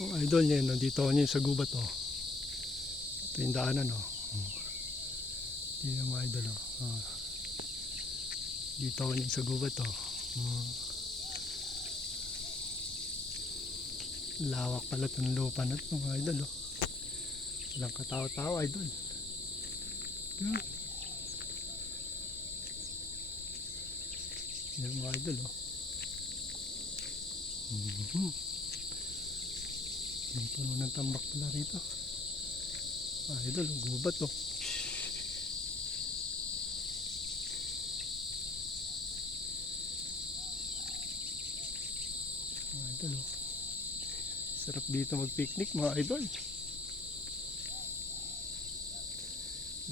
Oh, idol niya, nandito ako niya sa gubat, oh. Ito yung daanan, oh. Dito yung mga idol, oh. Oh. Dito ako niya sa gubat, oh. Oh. Lawak pala itong lupa na ito, mga idol, oh. Walang katao-tao, idol. Yan. Yan, mga idol, oh. Ang puno ng tambak pala rito. Idol, gubat, oh. Idol, oh. Sarap dito mag-picnic, mga idol.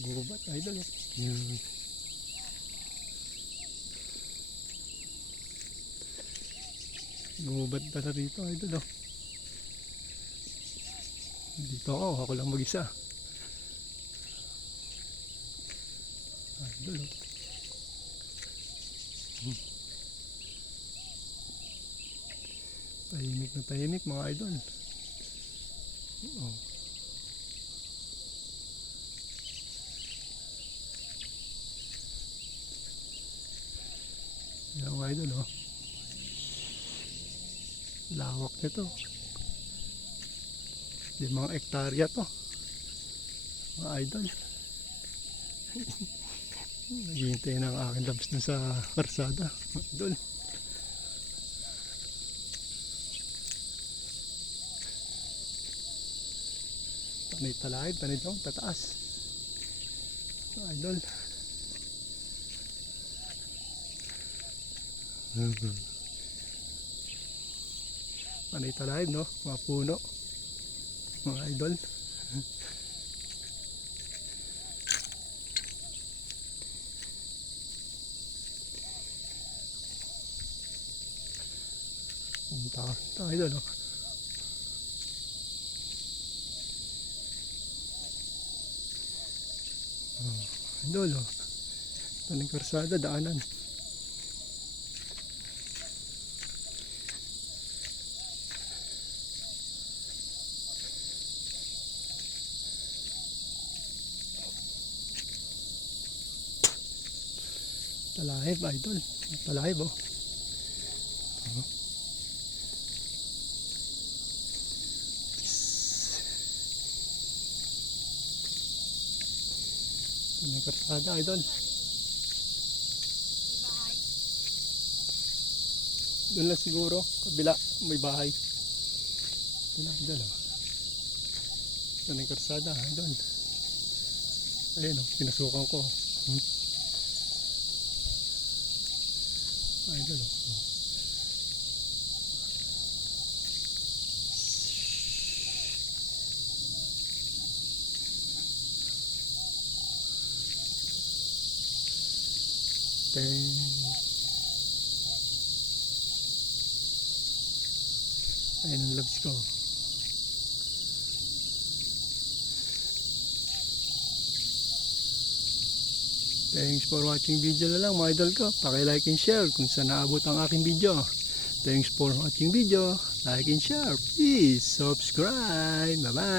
Gubat, idol, oh. Gubat pala rito, idol, oh. Dito ako lang mag-isa. Idol, oh. Tahimik na tahimik, mga idol. Oh. Yan, mga idol, oh. Lawak nito. Di mga ektarya to, mga idol. Naghihintay ng aking labs dun sa karsada, mga idol. Panay talahib, panay daw, tataas, mga idol. Panay talahib, no, mga puno, mga idol. Ito, idol, oh. Idol, oh. Ito ng karsada, daanan. Talahib, idol. Talahib, oh. May karsada, idol. Doon lang siguro, kabila, may bahay. Ito na, idol, oh. Ito na yung karsada, idol. Ayun, oh, pinasukan ko. Idol, oh. Ayun ang labs ko. Thanks for watching video na lang, mga idol ko. Paki-like and share kung saan naabot ang aking video. Thanks for watching video. Like and share. Please subscribe. Bye bye.